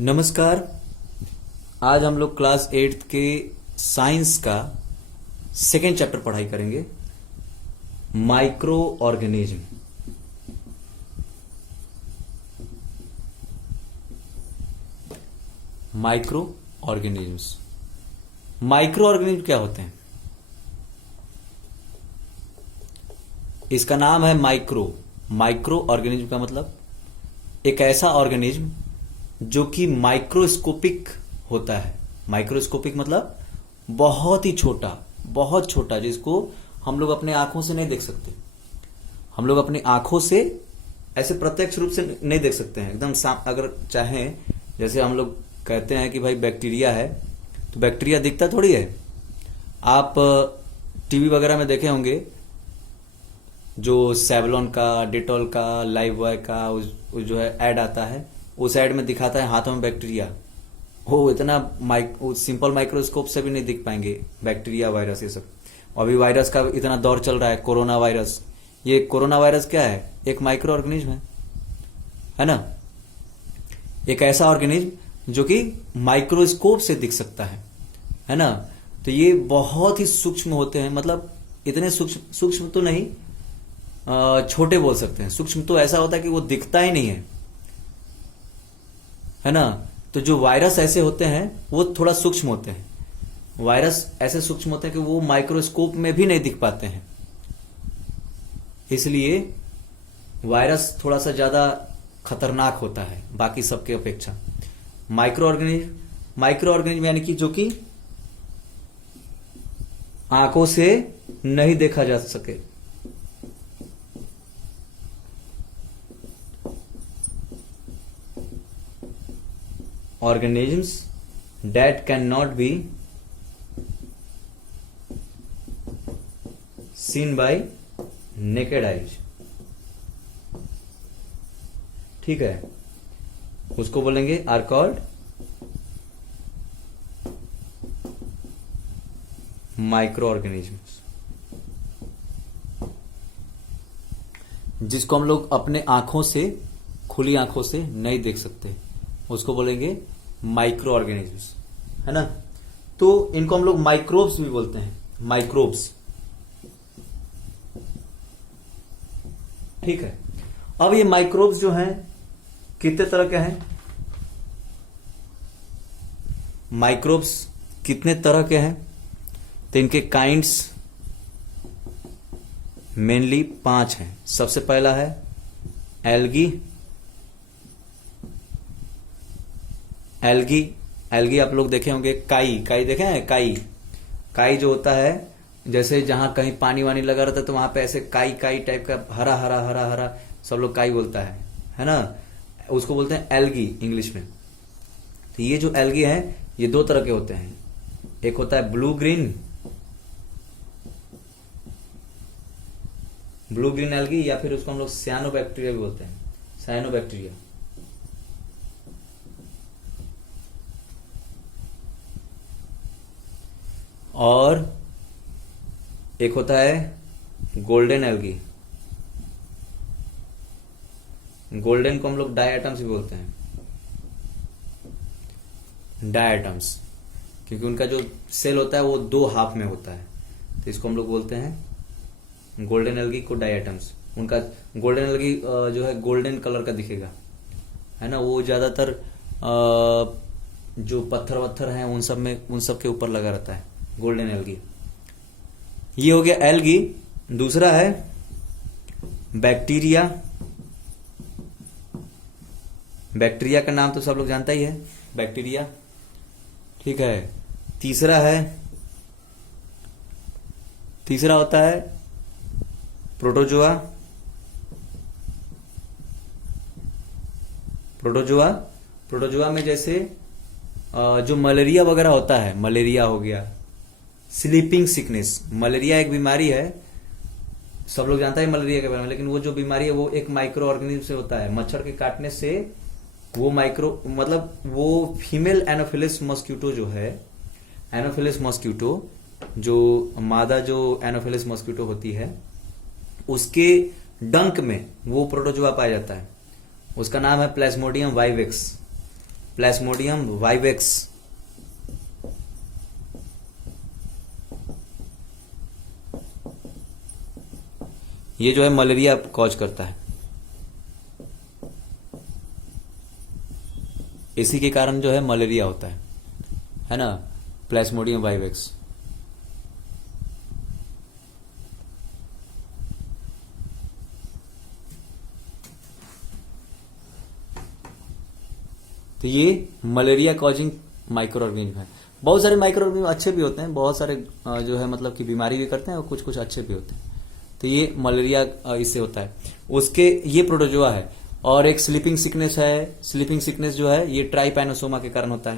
नमस्कार। आज हम लोग क्लास 8 के साइंस का सेकेंड चैप्टर पढ़ाई करेंगे, micro organism. Micro organisms. Micro organism क्या होते हैं? इसका नाम है माइक्रो। माइक्रो ऑर्गेनिज्म का मतलब एक ऐसा ऑर्गेनिज्म जो कि माइक्रोस्कोपिक होता है। माइक्रोस्कोपिक मतलब बहुत छोटा, जिसको हम लोग अपने आंखों से नहीं देख सकते। हम लोग अपनी आंखों से ऐसे प्रत्यक्ष रूप से नहीं देख सकते हैं। एकदम अगर चाहें, जैसे हम लोग कहते हैं कि भाई बैक्टीरिया है, तो बैक्टीरिया दिखता थोड़ी है। आप टीवी वगैरह में देखे होंगे, जो सेवलॉन का, डेटॉल का, लाइफ बॉय का उस जो है ऐड आता है, उस ऐड में दिखाता है हाथों में बैक्टीरिया। वो इतना सिंपल माइक्रोस्कोप से भी नहीं दिख पाएंगे बैक्टीरिया, वायरस, ये सब। अभी वायरस का इतना दौर चल रहा है, कोरोना वायरस। ये कोरोना वायरस क्या है? एक माइक्रो ऑर्गेनिज्म है ना। एक ऐसा ऑर्गेनिज्म जो कि माइक्रोस्कोप से दिख सकता है ना। तो ये बहुत ही सूक्ष्म होते हैं, मतलब इतने सूक्ष्म तो नहीं, छोटे बोल सकते हैं। सूक्ष्म तो ऐसा होता है कि वो दिखता ही नहीं है ना। तो जो वायरस ऐसे होते हैं वो थोड़ा सूक्ष्म होते हैं। वायरस ऐसे सूक्ष्म होते हैं कि वो माइक्रोस्कोप में भी नहीं दिख पाते हैं। इसलिए वायरस थोड़ा सा ज्यादा खतरनाक होता है बाकी सबके अपेक्षा। माइक्रो ऑर्गेनिज्म यानी कि जो कि आंखों से नहीं देखा जा सके। Organisms that cannot be seen by naked eyes। ठीक है, उसको बोलेंगे आर कॉल्ड माइक्रो ऑर्गेनिजम्स, जिसको हम लोग अपने आंखों से, खुली आंखों से नहीं देख सकते, उसको बोलेंगे माइक्रो ऑर्गेनिजम्स, है ना। तो इनको हम लोग माइक्रोब्स भी बोलते हैं, माइक्रोब्स। ठीक है। अब ये माइक्रोब्स जो हैं कितने तरह के हैं? माइक्रोब्स कितने तरह के हैं? तो इनके काइंड्स मेनली 5 हैं। सबसे पहला है एल्गी। एल्गी आप लोग देखे होंगे। काई देखे हैं? काई जो होता है, जैसे जहां कहीं पानी वानी लगा रहता है तो वहां पे ऐसे काई टाइप का हरा हरा सब लोग काई बोलता है ना। उसको बोलते हैं एल्गी इंग्लिश में। तो ये जो एल्गी है ये 2 तरह के होते हैं। एक होता है ब्लू ग्रीन एल्गी, या फिर उसको हम लोग साइनोबैक्टीरिया भी बोलते हैं, साइनोबैक्टीरिया। और एक होता है गोल्डन एल्गी। गोल्डन को हम लोग डायटम्स भी बोलते हैं, डायटम्स, क्योंकि उनका जो सेल होता है वो 2 हाफ में होता है। तो इसको हम लोग बोलते हैं गोल्डन एल्गी को डायटम्स। उनका गोल्डन एल्गी जो है गोल्डन कलर का दिखेगा, है ना। वो ज्यादातर जो पत्थर वत्थर हैं उन सब के ऊपर लगा रहता है गोल्डन एल्गी। ये हो गया एल्गी। दूसरा है बैक्टीरिया। बैक्टीरिया का नाम तो सब लोग जानता ही है, बैक्टीरिया। ठीक है। तीसरा होता है प्रोटोजोआ। प्रोटोजोआ में जैसे जो मलेरिया वगैरह होता है, मलेरिया हो गया, स्लीपिंग सिकनेस। मलेरिया एक बीमारी है, सब लोग जानता है मलेरिया के बारे में, लेकिन वो जो बीमारी है वो एक माइक्रो ऑर्गेनिज्म से होता है। मच्छर के काटने से वो मतलब वो फीमेल एनोफिलिस मॉस्किटो जो है, एनोफिलिस मॉस्किटो जो मादा जो एनोफिलिस मॉस्किटो होती है, उसके डंक में वो प्रोटोजोआ पाया जाता है। उसका नाम है प्लाज्मोडियम वाइवेक्स। Plasmodium vivax. ये जो है मलेरिया कॉज करता है, इसी के कारण जो है मलेरिया होता है ना, प्लाज्मोडियम वाइवेक्स। तो ये मलेरिया कॉजिंग माइक्रो ऑर्गेनिज्म है। बहुत सारे माइक्रो ऑर्गेनिज्म अच्छे भी होते हैं, बहुत सारे जो है मतलब कि बीमारी भी करते हैं, और कुछ कुछ अच्छे भी होते हैं। तो ये मलेरिया इससे होता है। उसके ये प्रोटोजोआ है। और एक स्लीपिंग सिकनेस है। स्लीपिंग सिकनेस जो है ये ट्राइपैनोसोमा के कारण होता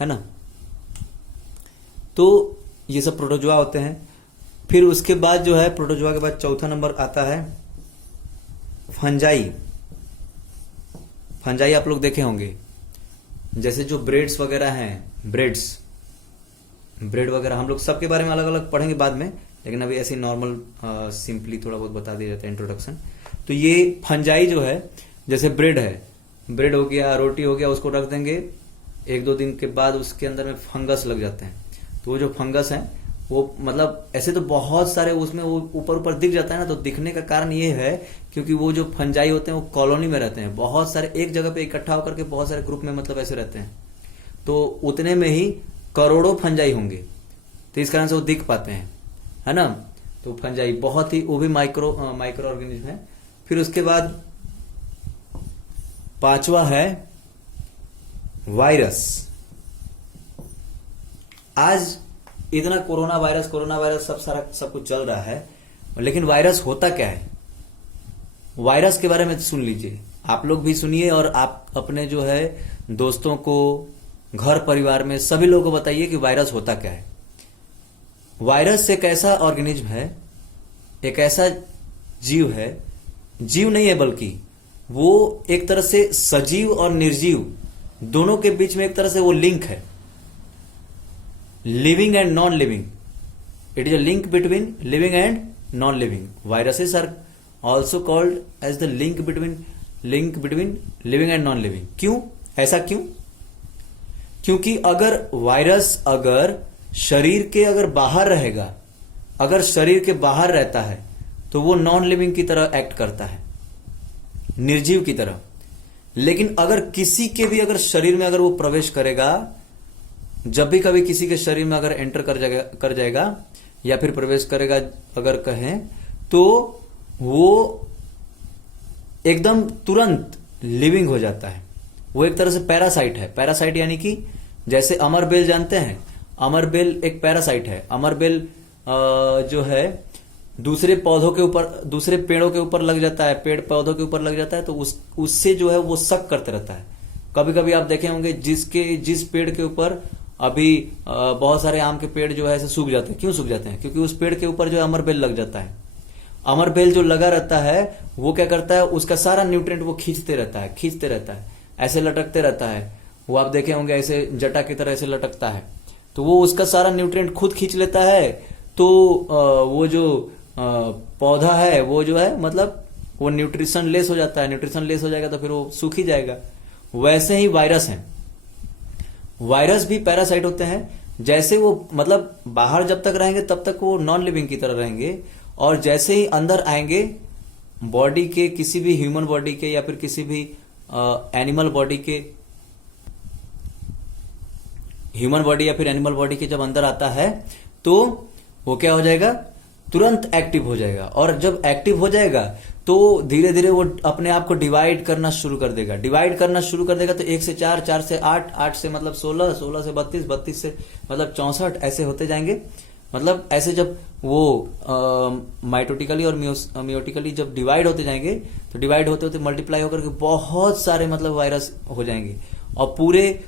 है ना। तो ये सब प्रोटोजोआ होते हैं। फिर उसके बाद जो है प्रोटोजोआ के बाद चौथा नंबर आता है फंजाई। फंजाई आप लोग देखे होंगे, जैसे जो ब्रेड्स वगैरह हैं, ब्रेड वगैरह, हम लोग सबके बारे में अलग अलग पढ़ेंगे बाद में, लेकिन अभी ऐसे नॉर्मल सिंपली थोड़ा बहुत बता दिया जाता है इंट्रोडक्शन। तो ये फंजाई जो है, जैसे ब्रेड है, ब्रेड हो गया, रोटी हो गया, उसको रख देंगे, 1-2 दिन के बाद उसके अंदर में फंगस लग जाते हैं। तो वो जो फंगस है वो मतलब ऐसे तो बहुत सारे उसमें वो ऊपर ऊपर दिख जाता है ना। तो दिखने का कारण ये है क्योंकि वो जो फंजाई होते हैं वो कॉलोनी में रहते हैं, बहुत सारे एक जगह पे इकट्ठा होकर के बहुत सारे ग्रुप में मतलब ऐसे रहते हैं। तो उतने में ही करोड़ों फंजाई होंगे, तो इस कारण से वो दिख पाते हैं, है ना। तो फंजाई बहुत ही, वो भी माइक्रो ऑर्गेनिज्म है। फिर उसके बाद पांचवा है वायरस। आज इतना कोरोना वायरस सब कुछ चल रहा है, लेकिन वायरस होता क्या है, वायरस के बारे में सुन लीजिए, आप लोग भी सुनिए, और आप अपने जो है दोस्तों को, घर परिवार में सभी लोगों को बताइए कि वायरस होता क्या है। वायरस एक ऐसा ऑर्गेनिज्म है, एक ऐसा जीव है, जीव नहीं है बल्कि वो एक तरह से सजीव और निर्जीव दोनों के बीच में एक तरह से वो लिंक है, living and non living. It is a link between living and non living. Viruses are also called as the link between living and non living. क्यों, ऐसा क्यों? क्योंकि अगर वायरस अगर शरीर के अगर बाहर रहेगा, अगर शरीर के बाहर रहता है, तो वो नॉन लिविंग की तरह एक्ट करता है, निर्जीव की तरह। लेकिन अगर किसी के भी अगर शरीर में अगर वो प्रवेश करेगा, जब भी कभी किसी के शरीर में अगर एंटर कर जाएगा या फिर प्रवेश करेगा अगर कहें, तो वो एकदम तुरंत लिविंग हो जाता है। वो एक तरह से पैरासाइट है। पैरासाइट यानी कि जैसे अमरबेल जानते हैं, अमरबेल एक पैरासाइट है। अमरबेल जो है दूसरे पौधों के ऊपर, दूसरे पेड़ों के ऊपर लग जाता है, पेड़ पौधों के ऊपर लग जाता है, तो उससे जो है वो सक करते रहता है। कभी कभी आप देखे होंगे जिस पेड़ के ऊपर अभी बहुत सारे आम के पेड़ जो है ऐसे सूख जाते हैं। क्यों सूख जाते हैं? क्योंकि उस पेड़ के ऊपर जो है अमरबेल लग जाता है। अमरबेल जो लगा रहता है वो क्या करता है, उसका सारा न्यूट्रिएंट वो खींचते रहता है, ऐसे लटकते रहता है। वो आप देखे होंगे ऐसे जटा की तरह ऐसे लटकता है, तो वो उसका सारा न्यूट्रिएंट खुद खींच लेता है। तो वो जो पौधा है वो जो है मतलब वो न्यूट्रिशन लेस हो जाता है। न्यूट्रिशन लेस हो जाएगा तो फिर वो सूख ही जाएगा। वैसे ही वायरस है, वायरस भी पैरासाइट होते हैं। जैसे वो मतलब बाहर जब तक रहेंगे तब तक वो नॉन लिविंग की तरह रहेंगे, और जैसे ही अंदर आएंगे बॉडी के, किसी भी ह्यूमन बॉडी के या फिर किसी भी एनिमल बॉडी के, ह्यूमन बॉडी या फिर एनिमल बॉडी के जब अंदर आता है तो वो क्या हो जाएगा, तुरंत एक्टिव हो जाएगा। और जब एक्टिव हो जाएगा तो धीरे धीरे वो अपने आप को डिवाइड करना शुरू कर देगा। तो 1 से 4, 4 से 8, 8 से मतलब 16, 16 से 32, 32 से मतलब 64 ऐसे होते जाएंगे। मतलब ऐसे जब वो माइटोटिकली और मियोटिकली जब डिवाइड होते जाएंगे, तो डिवाइड होते होते मल्टीप्लाई होकर के बहुत सारे मतलब वायरस हो जाएंगे, और पूरे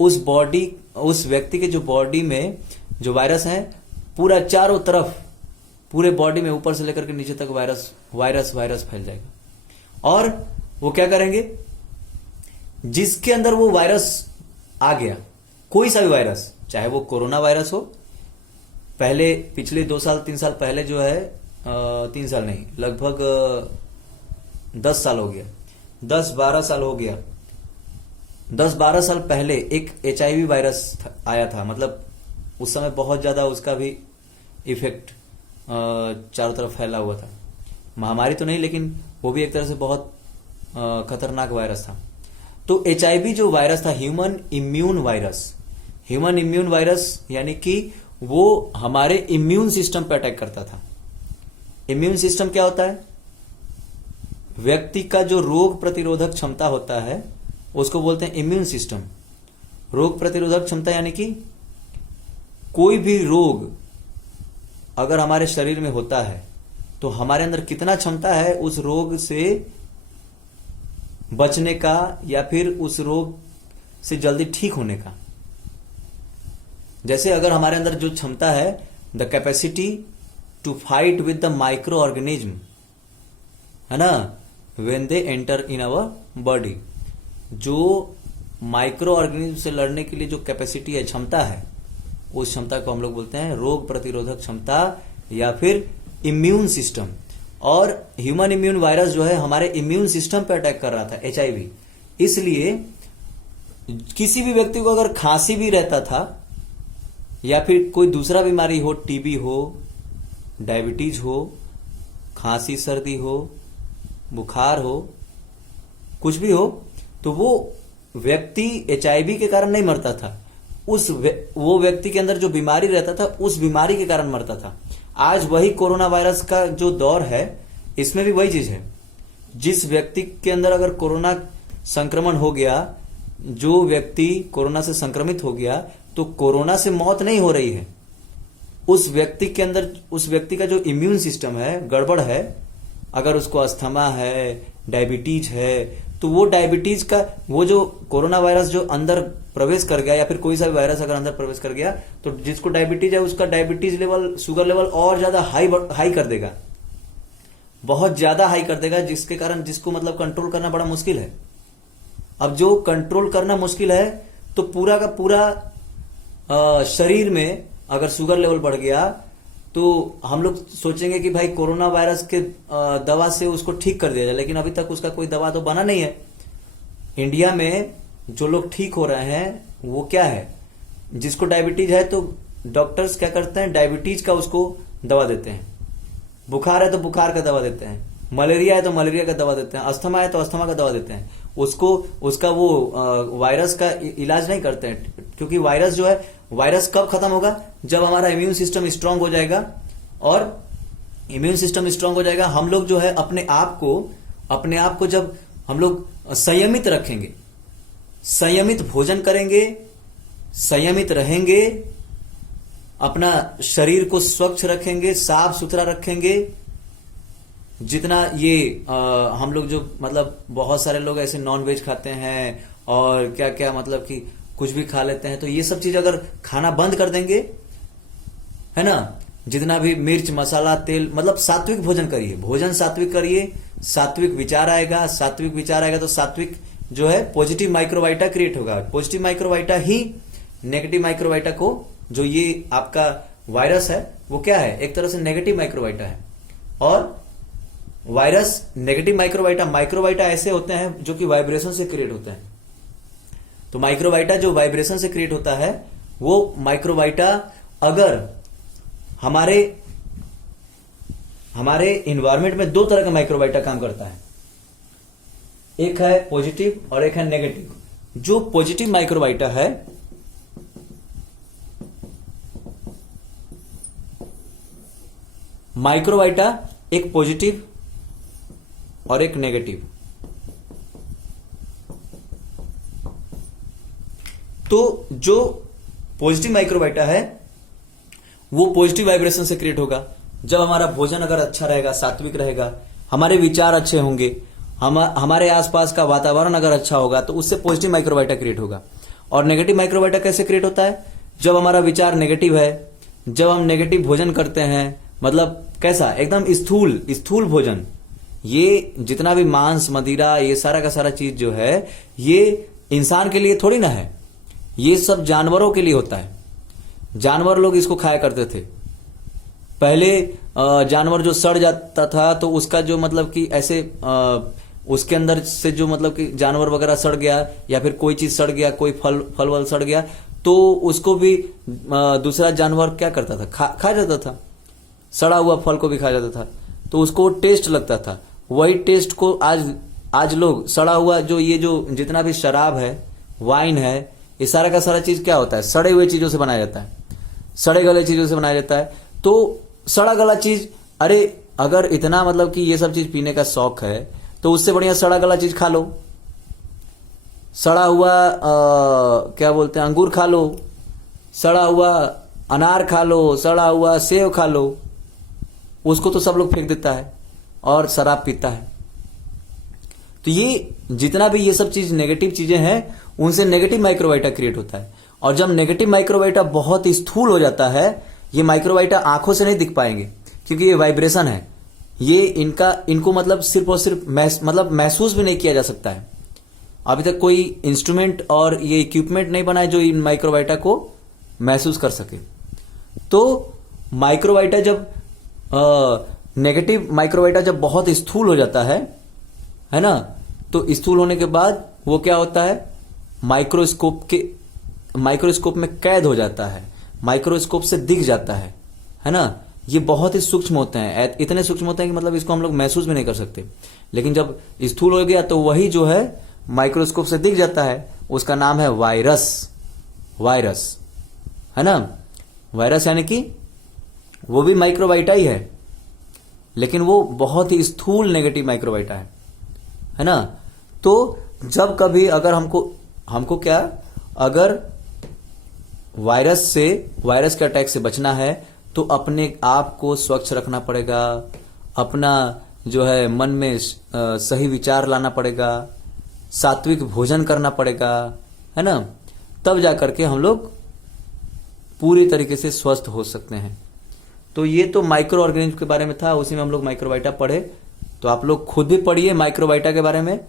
उस व्यक्ति के जो बॉडी में जो वायरस है, पूरा चारों तरफ पूरे बॉडी में ऊपर से लेकर के नीचे तक वायरस फैल जाएगा। और वो क्या करेंगे, जिसके अंदर वो वायरस आ गया, कोई सा भी वायरस, चाहे वो कोरोना वायरस हो, पहले पिछले 2 साल 3 साल पहले जो है 3 साल नहीं, लगभग 10 साल हो गया, 10-12 साल हो गया, 10-12 साल पहले एक HIV वायरस आया था, मतलब उस समय बहुत ज्यादा उसका भी इफेक्ट चारों तरफ फैला हुआ था। महामारी तो नहीं, लेकिन वो भी एक तरह से बहुत खतरनाक वायरस था। तो HIV जो वायरस था, human immune virus, human immune virus यानी कि वो हमारे इम्यून सिस्टम पर अटैक करता था। इम्यून सिस्टम क्या होता है? व्यक्ति का जो रोग प्रतिरोधक क्षमता होता है उसको बोलते हैं इम्यून सिस्टम। रोग प्रतिरोधक क्षमता यानी कि कोई भी रोग अगर हमारे शरीर में होता है तो हमारे अंदर कितना क्षमता है उस रोग से बचने का या फिर उस रोग से जल्दी ठीक होने का। जैसे अगर हमारे अंदर जो क्षमता है, the capacity to fight with the microorganism, है ना, when they enter in our body, जो माइक्रो ऑर्गेनिज्म से लड़ने के लिए जो कैपेसिटी है, क्षमता है, उस क्षमता को हम लोग बोलते हैं रोग प्रतिरोधक क्षमता या फिर इम्यून सिस्टम। और ह्यूमन इम्यून वायरस जो है हमारे इम्यून सिस्टम पे अटैक कर रहा था, HIV। इसलिए किसी भी व्यक्ति को अगर खांसी भी रहता था या फिर कोई दूसरा बीमारी हो, TB हो, डायबिटीज हो, खांसी सर्दी हो, बुखार हो, कुछ भी हो, तो वो व्यक्ति HIV के कारण नहीं मरता था, वो व्यक्ति के अंदर जो बीमारी रहता था उस बीमारी के कारण मरता था। आज वही कोरोना वायरस का जो दौर है, इसमें भी वही चीज है। जिस व्यक्ति के अंदर अगर कोरोना संक्रमण हो गया, जो व्यक्ति कोरोना से संक्रमित हो गया, तो कोरोना से मौत नहीं हो रही है, उस व्यक्ति के अंदर, उस व्यक्ति का जो इम्यून सिस्टम है गड़बड़ है। अगर उसको अस्थमा है, डायबिटीज है, तो वो डायबिटीज का, वो जो कोरोना वायरस जो अंदर प्रवेश कर गया या फिर कोई सा भी वायरस अगर अंदर प्रवेश कर गया, तो जिसको डायबिटीज है उसका डायबिटीज लेवल, शुगर लेवल और ज्यादा हाई कर देगा, बहुत ज्यादा हाई कर देगा, जिसके कारण जिसको मतलब कंट्रोल करना बड़ा मुश्किल है। अब जो कंट्रोल करना मुश्किल है, तो पूरा का पूरा शरीर में अगर शुगर लेवल बढ़ गया, तो हम लोग सोचेंगे कि भाई कोरोना वायरस के दवा से उसको ठीक कर दिया जाए, लेकिन अभी तक उसका कोई दवा तो बना नहीं है। इंडिया में जो लोग ठीक हो रहे हैं वो क्या है, जिसको डायबिटीज है तो डॉक्टर्स क्या करते हैं, डायबिटीज का उसको दवा देते हैं, बुखार है तो बुखार का दवा देते हैं, मलेरिया है तो मलेरिया का दवा देते हैं, अस्थमा है तो अस्थमा का दवा देते हैं, उसको उसका वो वायरस का इलाज नहीं करते हैं। क्योंकि वायरस जो है, वायरस कब खत्म होगा, जब हमारा इम्यून सिस्टम स्ट्रांग हो जाएगा। और इम्यून सिस्टम स्ट्रांग हो जाएगा, हम लोग जो है अपने आप को जब हम लोग संयमित रखेंगे, संयमित भोजन करेंगे, संयमित रहेंगे, अपना शरीर को स्वच्छ रखेंगे, साफ सुथरा रखेंगे, जितना ये हम लोग जो मतलब बहुत सारे लोग ऐसे नॉन वेज खाते हैं और क्या क्या मतलब कि कुछ भी खा लेते हैं, तो ये सब चीज अगर खाना बंद कर देंगे, है ना, जितना भी मिर्च मसाला तेल, मतलब सात्विक भोजन करिए, भोजन सात्विक करिए, सात्विक विचार आएगा, सात्विक विचार आएगा तो सात्विक जो है पॉजिटिव माइक्रोबाइटा क्रिएट होगा। पॉजिटिव माइक्रोबाइटा ही नेगेटिव माइक्रोबाइटा को, जो ये आपका वायरस है वो क्या है, एक तरह से नेगेटिव माइक्रोबाइटा है। और वायरस नेगेटिव माइक्रोबाइटा ऐसे होते हैं जो कि वाइब्रेशन से क्रिएट होते हैं। तो माइक्रोबाइटा जो वाइब्रेशन से क्रिएट होता है, वो माइक्रोबाइटा अगर हमारे इन्वायरमेंट में दो तरह का माइक्रोबाइटा काम करता है, एक है पॉजिटिव और एक है नेगेटिव। जो पॉजिटिव माइक्रोबाइटा है, माइक्रोबाइटा एक पॉजिटिव और एक नेगेटिव। तो जो पॉजिटिव माइक्रोबाइटा है वो पॉजिटिव वाइब्रेशन से क्रिएट होगा। जब हमारा भोजन अगर अच्छा रहेगा, सात्विक रहेगा, हमारे विचार अच्छे होंगे, हमारे आसपास का वातावरण अगर अच्छा होगा, तो उससे पॉजिटिव माइक्रोबाइटा क्रिएट होगा। और नेगेटिव माइक्रोबाइटा कैसे क्रिएट होता है, जब हमारा विचार नेगेटिव है, जब हम नेगेटिव भोजन करते हैं, मतलब कैसा, एकदम स्थूल भोजन, ये जितना भी मांस मदिरा ये सारा का सारा चीज जो है, ये इंसान के लिए थोड़ी ना है, ये सब जानवरों के लिए होता है। जानवर लोग इसको खाया करते थे पहले। जानवर जो सड़ जाता था तो उसका जो मतलब कि ऐसे उसके अंदर से जो मतलब कि जानवर वगैरह सड़ गया या फिर कोई चीज सड़ गया, कोई फल वल सड़ गया, तो उसको भी दूसरा जानवर क्या करता था, खा जाता था। सड़ा हुआ फल को भी खा जाता था, तो उसको टेस्ट लगता था। वही टेस्ट को आज लोग सड़ा हुआ जो ये जो जितना भी शराब है, वाइन है, ये सारा का सारा चीज क्या होता है, सड़े हुए चीजों से बनाया जाता है, सड़े गले चीजों से बनाया जाता है। तो सड़ा गला चीज, अरे अगर इतना मतलब कि ये सब चीज पीने का शौक है तो उससे बढ़िया सड़ा गला चीज खा लो। सड़ा हुआ क्या बोलते हैं, अंगूर खा लो, सड़ा हुआ अनार खा लो, सड़ा हुआ सेब खा लो। उसको तो सब लोग फेंक देता है और शराब पीता है। तो ये जितना भी ये सब चीज नेगेटिव चीजें हैं, उनसे नेगेटिव माइक्रोबायोटा क्रिएट होता है। और जब नेगेटिव माइक्रोबायोटा बहुत स्थूल हो जाता है, ये माइक्रोबायोटा आंखों से नहीं दिख पाएंगे क्योंकि ये वाइब्रेशन है। ये इनको मतलब सिर्फ और सिर्फ महसूस भी नहीं किया जा सकता है। अभी तक कोई इंस्ट्रूमेंट और ये इक्विपमेंट नहीं बना है जो इन माइक्रोबायोटा को महसूस कर सके। तो माइक्रोबायोटा जब नेगेटिव माइक्रोबायोटा जब बहुत स्थूल हो जाता है ना, तो स्थूल होने के बाद वो क्या होता है, माइक्रोस्कोप में कैद हो जाता है, माइक्रोस्कोप से दिख जाता है ना। ये बहुत ही सूक्ष्म होते हैं, इतने सूक्ष्म होते हैं कि मतलब इसको हम लोग महसूस भी नहीं कर सकते। लेकिन जब स्थूल हो गया तो वही जो है माइक्रोस्कोप से दिख जाता है। उसका नाम है वायरस, है ना। वायरस यानी कि वो भी माइक्रोबायोटा ही है, लेकिन वो बहुत ही स्थूल नेगेटिव माइक्रोबायोटा है ना। तो जब कभी अगर हमको क्या, अगर वायरस के अटैक से बचना है तो अपने आप को स्वच्छ रखना पड़ेगा, अपना जो है मन में सही विचार लाना पड़ेगा, सात्विक भोजन करना पड़ेगा, है ना। तब जाकर के हम लोग पूरी तरीके से स्वस्थ हो सकते हैं। तो ये तो माइक्रो ऑर्गेनिज्म के बारे में था, उसी में हम लोग माइक्रोबायोटा पढ़े। तो आप लोग खुद भी पढ़िए माइक्रोबायोटा के बारे में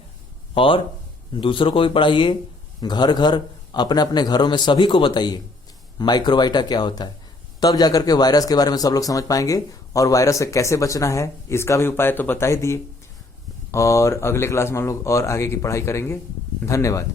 और दूसरों को भी पढ़ाइए। घर घर अपने अपने घरों में सभी को बताइए माइक्रोबायोटा क्या होता है। तब जाकर के वायरस के बारे में सब लोग समझ पाएंगे और वायरस से कैसे बचना है इसका भी उपाय तो बता ही दिए। और अगले क्लास में हम लोग और आगे की पढ़ाई करेंगे। धन्यवाद।